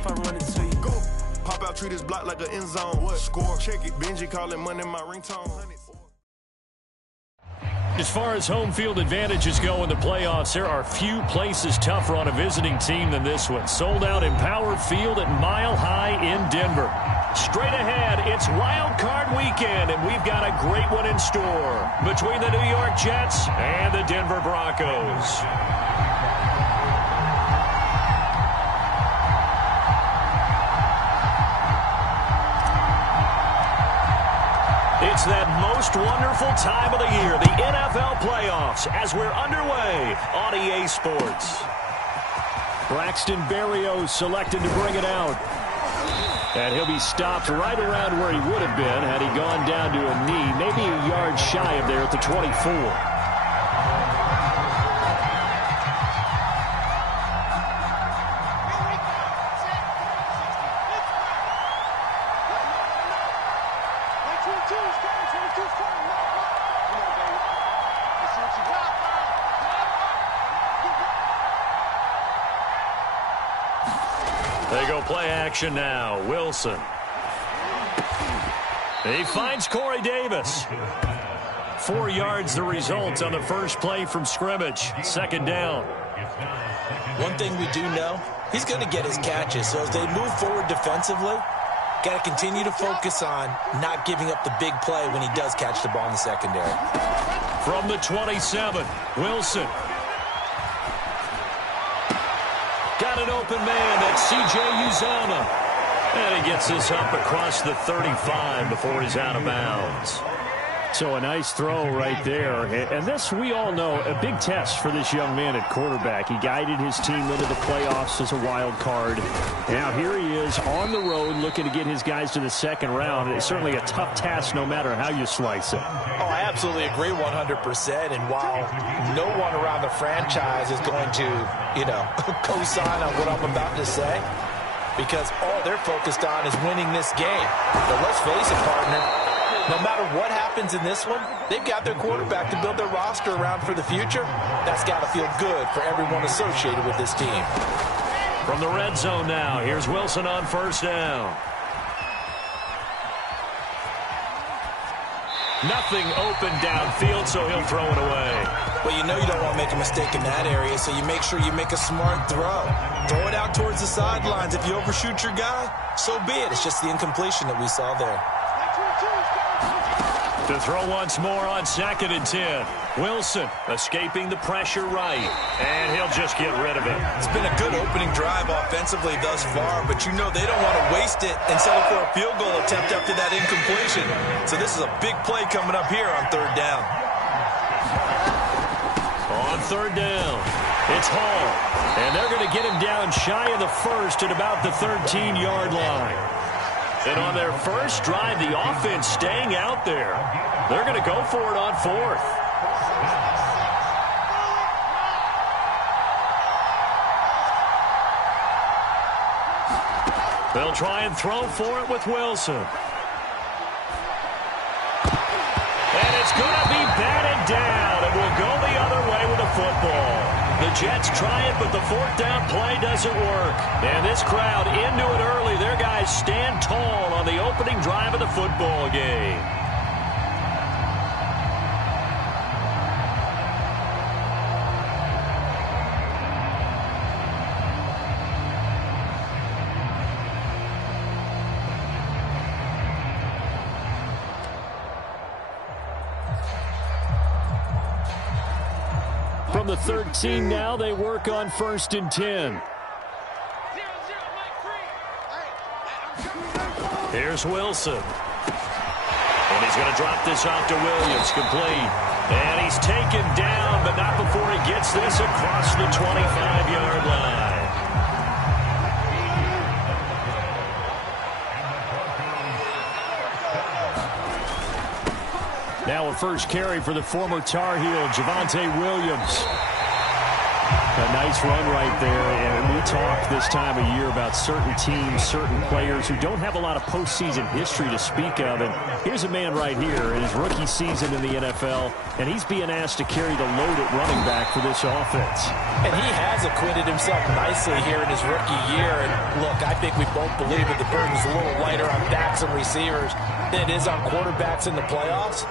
if I run it to you. Go. Pop out, treat this block like an end zone. What? Score, check it. Benji calling money my ringtone. As far as home field advantages go in the playoffs, there are few places tougher on a visiting team than this one. Sold out in Power Field at Mile High in Denver. Straight ahead, it's Wild Card Weekend, and we've got a great one in store between the New York Jets and the Denver Broncos. It's that most wonderful time of the year, the NFL playoffs, as we're underway on EA Sports. Braxton Berrios selected to bring it out. And he'll be stopped right around where he would have been had he gone down to a knee, maybe a yard shy of there at the 24. They go play action now. Wilson. He finds Corey Davis. 4 yards the result on the first play from scrimmage. Second down. One thing we do know, he's going to get his catches. So as they move forward defensively, got to continue to focus on not giving up the big play when he does catch the ball in the secondary. From the 27, Wilson. Got an open man. That's C.J. Uzomah. And he gets this up across the 35 before he's out of bounds. So a nice throw right there. And this, we all know, a big test for this young man at quarterback. He guided his team into the playoffs as a wild card. Now here he is on the road looking to get his guys to the second round. It's certainly a tough task no matter how you slice it. Oh, I absolutely agree 100%. And while no one around the franchise is going to, co-sign on what I'm about to say, because all they're focused on is winning this game. But let's face it, partner. No matter what happens in this one, they've got their quarterback to build their roster around for the future. That's got to feel good for everyone associated with this team. From the red zone now, here's Wilson on first down. Nothing open downfield, so he'll throw it away. Well, you don't want to make a mistake in that area, so you make sure you make a smart throw. Throw it out towards the sidelines. If you overshoot your guy, so be it. It's just the incompletion that we saw there. To throw once more on 2nd and 10. Wilson escaping the pressure right. And he'll just get rid of it. It's been a good opening drive offensively thus far, but they don't want to waste it and settle for a field goal attempt after that incompletion. So this is a big play coming up here on 3rd down. On 3rd down, it's Hall. And they're going to get him down shy of the first at about the 13-yard line. And on their first drive, the offense staying out there. They're going to go for it on 4th. They'll try and throw for it with Wilson. And it's going to be batted down, and we'll go the other way with the football. The Jets try it, but the 4th down play doesn't work. And this crowd into it early. Their guys stand tall on the opening drive of the football game. From the 13 now, they work on 1st and 10. Here's Wilson. And he's going to drop this off to Williams, complete. And he's taken down, but not before he gets this across the 25-yard line. Now a first carry for the former Tar Heel, Javonte Williams. A nice run right there, and we talk this time of year about certain teams, certain players who don't have a lot of postseason history to speak of, and here's a man right here in his rookie season in the NFL, and he's being asked to carry the load at running back for this offense. And he has acquitted himself nicely here in his rookie year, and Look, I think we both believe that the burden's a little lighter on backs and receivers than it is on quarterbacks in the playoffs.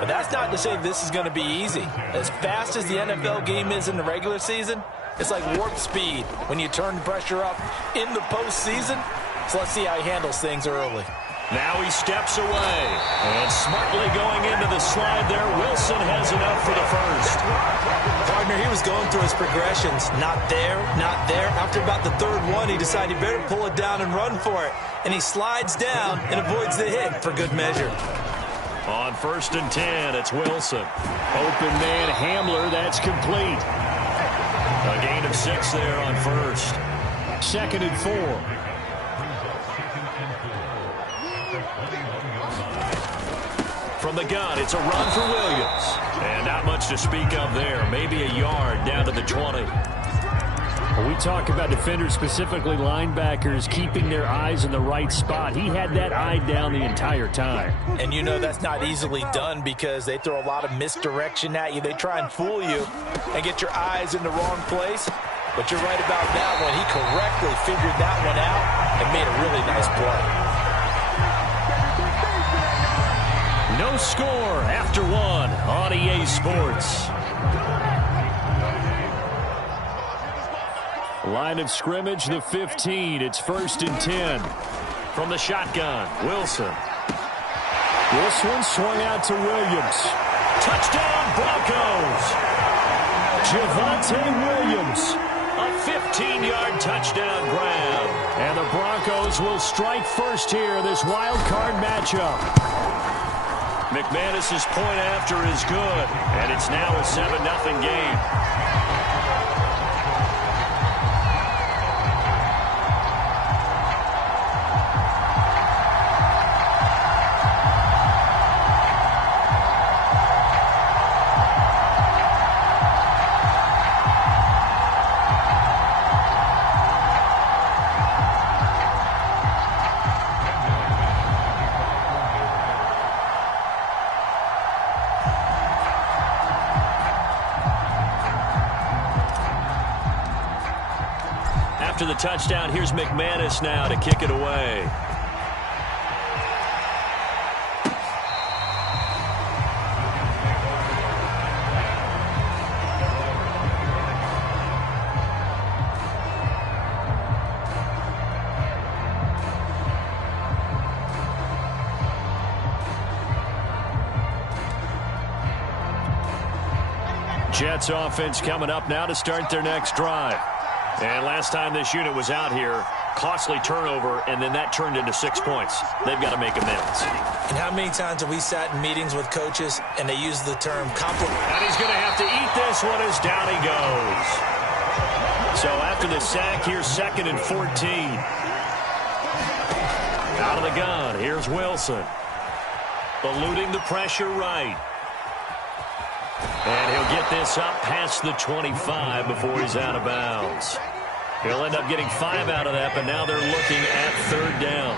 But that's not to say this is going to be easy. As fast as the NFL game is in the regular season, it's like warp speed when you turn the pressure up in the postseason. So let's see how he handles things early. Now he steps away. And smartly going into the slide there, Wilson has enough for the first. Partner, he was going through his progressions. Not there, not there. After about the third one, he decided he better pull it down and run for it. And he slides down and avoids the hit for good measure. On 1st and 10, it's Wilson. Open man Hamler, that's complete. A gain of 6 there on 1st. 2nd and 4. From the gun, it's a run for Williams. And not much to speak of there. Maybe a yard down to the 20. When we talk about defenders, specifically linebackers, keeping their eyes in the right spot, he had that eye down the entire time. And you know that's not easily done because they throw a lot of misdirection at you. They try and fool you and get your eyes in the wrong place. But you're right about that one. He correctly figured that one out and made a really nice play. No score after 1 on EA Sports. Line of scrimmage, the 15. It's 1st and 10. From the shotgun, Wilson. This one swung out to Williams. Touchdown, Broncos. Javonte Williams. A 15-yard touchdown grab. And the Broncos will strike first here, this wild card matchup. McManus's point after is good, and it's now a 7-0 game. After the touchdown, here's McManus now to kick it away. Jets offense coming up now to start their next drive. And last time this unit was out here, costly turnover, and then that turned into 6 points. They've got to make amends. And how many times have we sat in meetings with coaches and they use the term compliment? And he's going to have to eat this one as down he goes. So after the sack, here's 2nd and 14. Out of the gun, here's Wilson. Eluding the pressure right. And he'll get this up past the 25 before he's out of bounds. He'll end up getting 5 out of that, but now they're looking at 3rd down.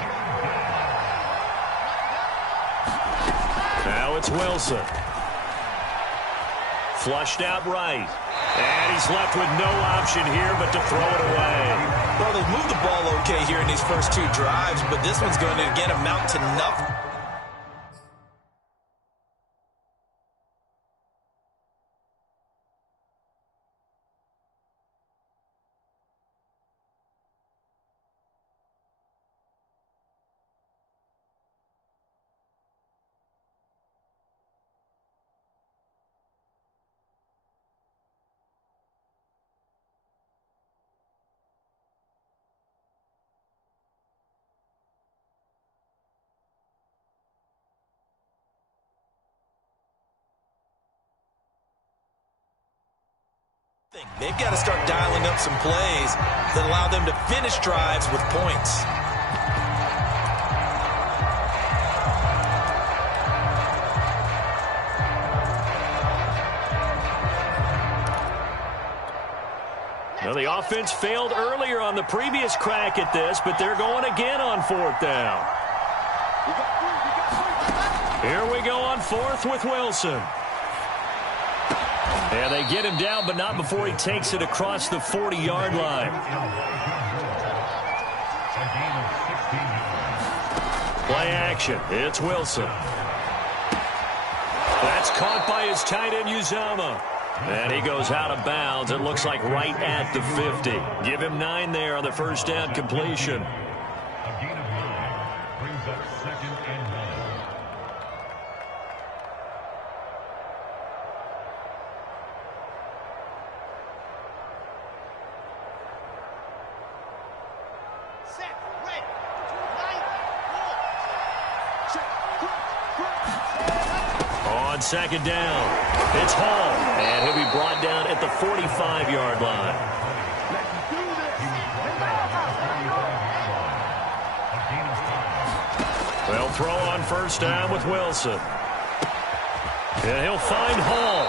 Now it's Wilson. Flushed out right. And he's left with no option here but to throw it away. Well, they've moved the ball okay here in these first 2 drives, but this one's going to again amount to nothing. They've got to start dialing up some plays that allow them to finish drives with points. Well, the offense failed earlier on the previous crack at this, but they're going again on 4th down. Here we go on 4th with Wilson. And they get him down, but not before he takes it across the 40-yard line. Play action. It's Wilson. That's caught by his tight end, Uzomah. And he goes out of bounds. It looks like right at the 50. Give him 9 there on the first down completion. Brings up 2nd and 1. On 2nd down, it's Hall, and he'll be brought down at the 45-yard line. They'll throw on first down with Wilson. And he'll find Hall.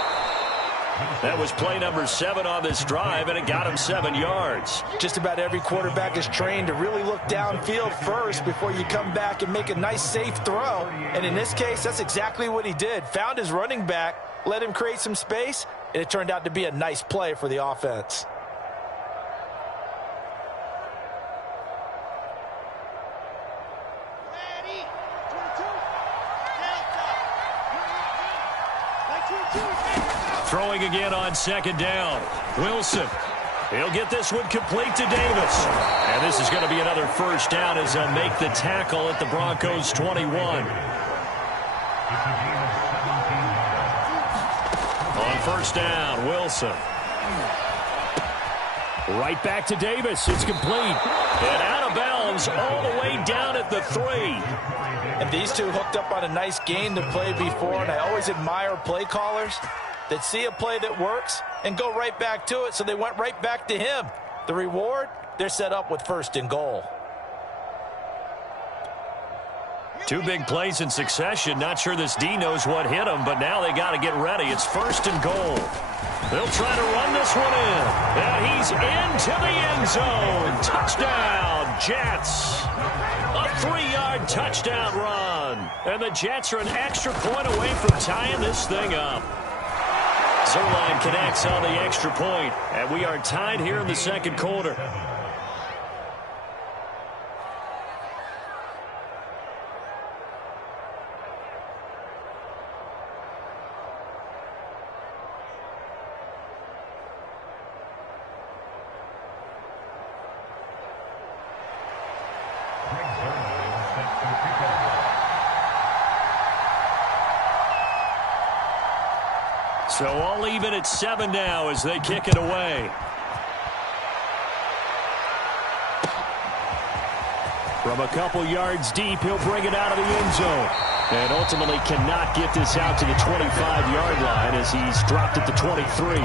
That was play number 7 on this drive, and it got him 7 yards. Just about every quarterback is trained to really look downfield first before you come back and make a nice, safe throw. And in this case, that's exactly what he did. Found his running back, let him create some space, and it turned out to be a nice play for the offense. Throwing again on 2nd down. Wilson. He'll get this one complete to Davis. And this is going to be another first down as they'll make the tackle at the Broncos' 21. On first down, Wilson. Right back to Davis. It's complete. And out of bounds all the way down at the 3. And these two hooked up on a nice game that played before, and I always admire play callers that see a play that works and go right back to it, so they went right back to him. The reward, they're set up with 1st and goal. 2 big plays in succession. Not sure this D knows what hit him, but now they got to get ready. It's 1st and goal. They'll try to run this one in. And he's into the end zone. Touchdown, Jets. A 3-yard touchdown run. And the Jets are an extra point away from tying this thing up. Zerline connects on the extra point, and we are tied here in the 2nd quarter. So all even at 7 now as they kick it away. From a couple yards deep, he'll bring it out of the end zone. And ultimately cannot get this out to the 25-yard line as he's dropped at the 23.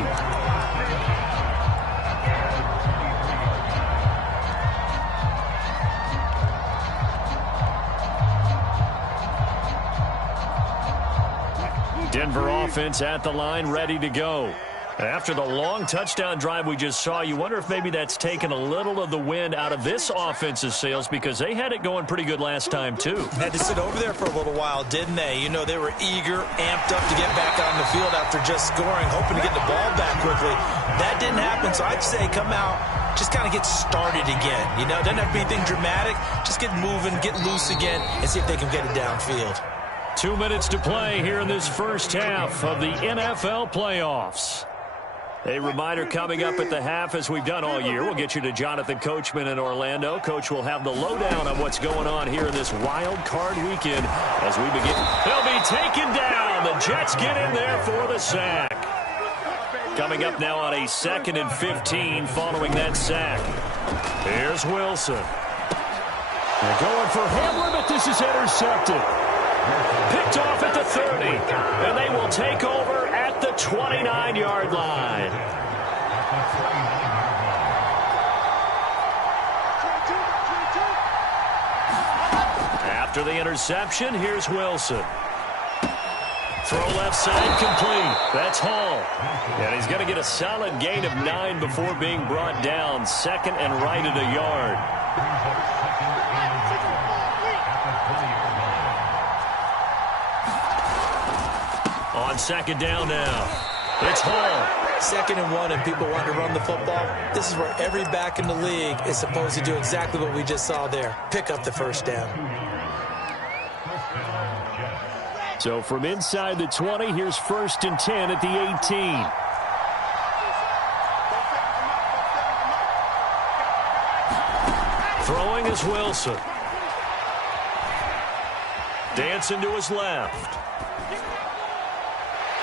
Denver offense at the line, ready to go. After the long touchdown drive we just saw, you wonder if maybe that's taken a little of the wind out of this offense's sails because they had it going pretty good last time, too. Had to sit over there for a little while, didn't they? You know, they were eager, amped up to get back on the field after just scoring, hoping to get the ball back quickly. That didn't happen, so I'd say come out, just kind of get started again. You know, doesn't have to be anything dramatic. Just get moving, get loose again, and see if they can get it downfield. 2 minutes to play here in this first half of the NFL playoffs. A reminder coming up at the half, as we've done all year. We'll get you to Jonathan Coachman in Orlando. Coach will have the lowdown on what's going on here in this wild card weekend as we begin. They'll be taken down. The Jets get in there for the sack. Coming up now on a 2nd and 15 following that sack. Here's Wilson. They're going for Hamlin, but this is intercepted. Picked off at the 30, and they will take over at the 29-yard line. After the interception, here's Wilson. Throw left side complete. That's Hall. And he's going to get a solid gain of 9 before being brought down. 2nd and right at a yard. On 2nd down now. It's Hall. 2nd and 1, and people want to run the football. This is where every back in the league is supposed to do exactly what we just saw there. Pick up the first down. So from inside the 20, here's 1st and 10 at the 18. Throwing is Wilson. Dancing to his left.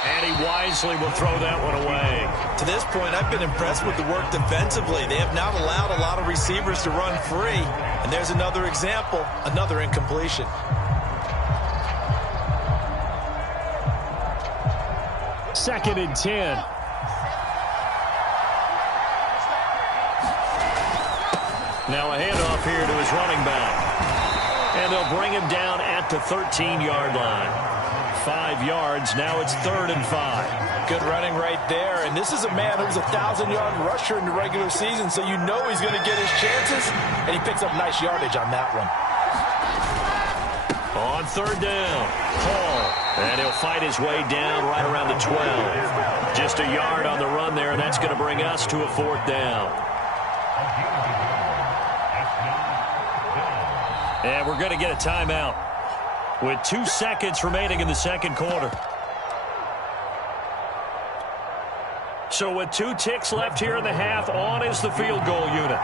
And he wisely will throw that one away. To this point, I've been impressed with the work defensively. They have not allowed a lot of receivers to run free. And there's another example, another incompletion. Second and 10. Now a handoff here to his running back. And they'll bring him down at the 13-yard line. 5 yards. Now it's 3rd and 5. Good running right there. And this is a man who's a 1,000-yard rusher in the regular season, so you know he's going to get his chances. And he picks up nice yardage on that one. On 3rd down, Hall. And he'll fight his way down right around the 12. Just a yard on the run there, and that's going to bring us to a 4th down. And we're going to get a timeout with 2 seconds remaining in the 2nd quarter. So with 2 ticks left here in the half, on is the field goal unit.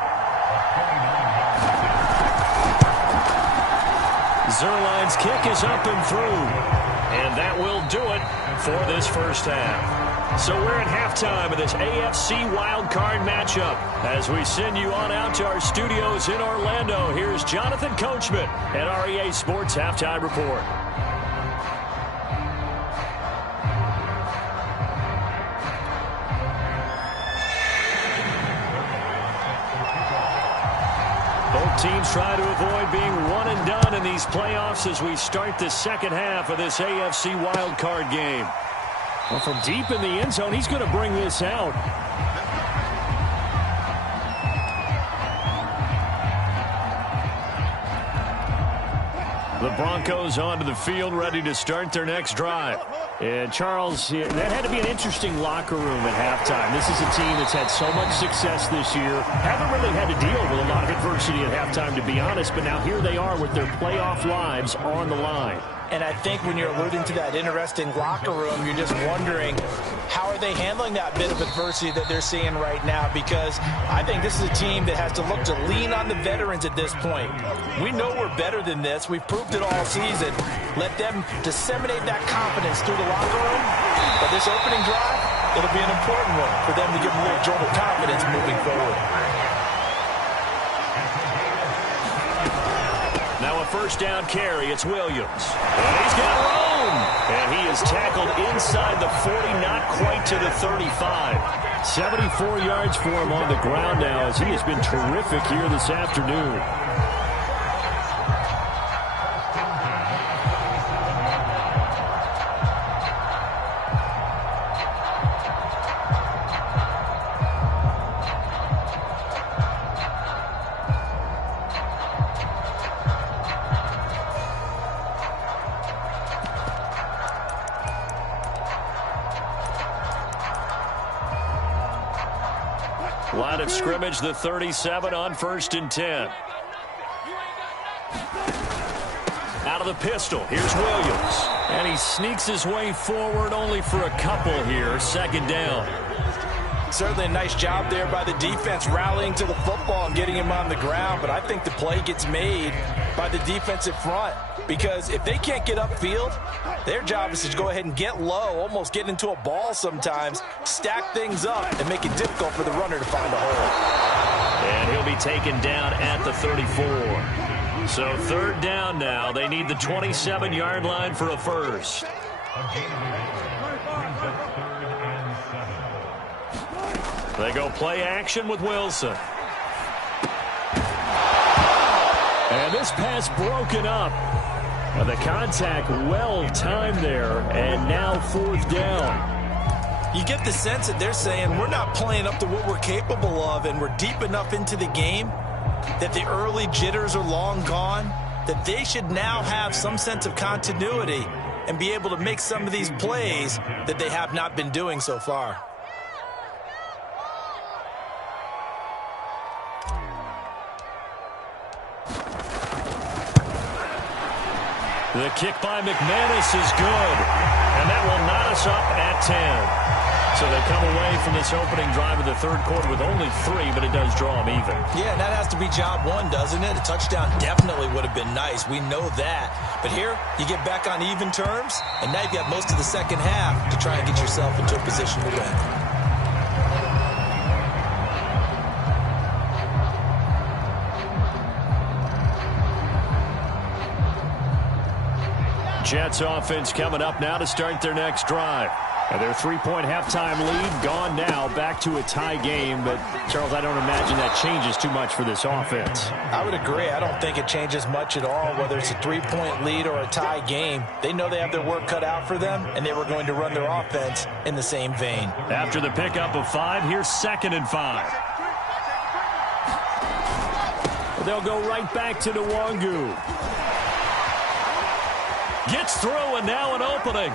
Zerline's kick is up and through. And that will do it for this first half. So we're at halftime of this AFC wildcard matchup. As we send you on out to our studios in Orlando, here's Jonathan Coachman at REA Sports Halftime Report. Both teams try to avoid being one and done in these playoffs as we start the second half of this AFC wildcard game. Well, from deep in the end zone, he's going to bring this out. The Broncos onto the field, ready to start their next drive. And Charles, that had to be an interesting locker room at halftime. This is a team that's had so much success this year. Haven't really had to deal with a lot of adversity at halftime, to be honest. But now here they are with their playoff lives on the line. And I think when you're alluding to that interesting locker room, you're just wondering, how are they handling that bit of adversity that they're seeing right now? Because I think this is a team that has to look to lean on the veterans at this point. We know we're better than this. We've proved it all season. Let them disseminate that confidence through the locker room. But this opening drive, it'll be an important one for them to give them a little jolt of confidence moving forward. Now a first down carry. It's Williams. And he's got room. And he is tackled inside the 40, not quite to the 35. 74 yards for him on the ground now as he has been terrific here this afternoon. Line of scrimmage, the 37 on 1st and 10. Out of the pistol, here's Williams. And he sneaks his way forward only for a couple here. 2nd down. Certainly a nice job there by the defense rallying to the football and getting him on the ground. But I think the play gets made by the defensive front. Because if they can't get upfield, their job is to go ahead and get low, almost get into a ball sometimes, stack things up, and make it difficult for the runner to find a hole. And he'll be taken down at the 34. So 3rd down now. They need the 27-yard line for a first. They go play action with Wilson. And this pass broken up. The contact well timed there, and now 4th down. You get the sense that they're saying we're not playing up to what we're capable of, and we're deep enough into the game that the early jitters are long gone, that they should now have some sense of continuity and be able to make some of these plays that they have not been doing so far. The kick by McManus is good, and that will knot us up at 10. So they come away from this opening drive of the third quarter with only 3, but it does draw them even. Yeah, and that has to be job one, doesn't it? A touchdown definitely would have been nice. We know that. But here, you get back on even terms, and now you've got most of the second half to try and get yourself into a position to win. Jets offense coming up now to start their next drive. And their 3-point halftime lead gone now, back to a tie game. But, Charles, I don't imagine that changes too much for this offense. I would agree. I don't think it changes much at all, whether it's a 3-point lead or a tie game. They know they have their work cut out for them, and they were going to run their offense in the same vein. After the pickup of 5, here's 2nd and 5. They'll go right back to Nwangu. Gets through, and now an opening.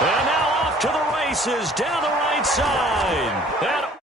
And now off to the races down the right side. And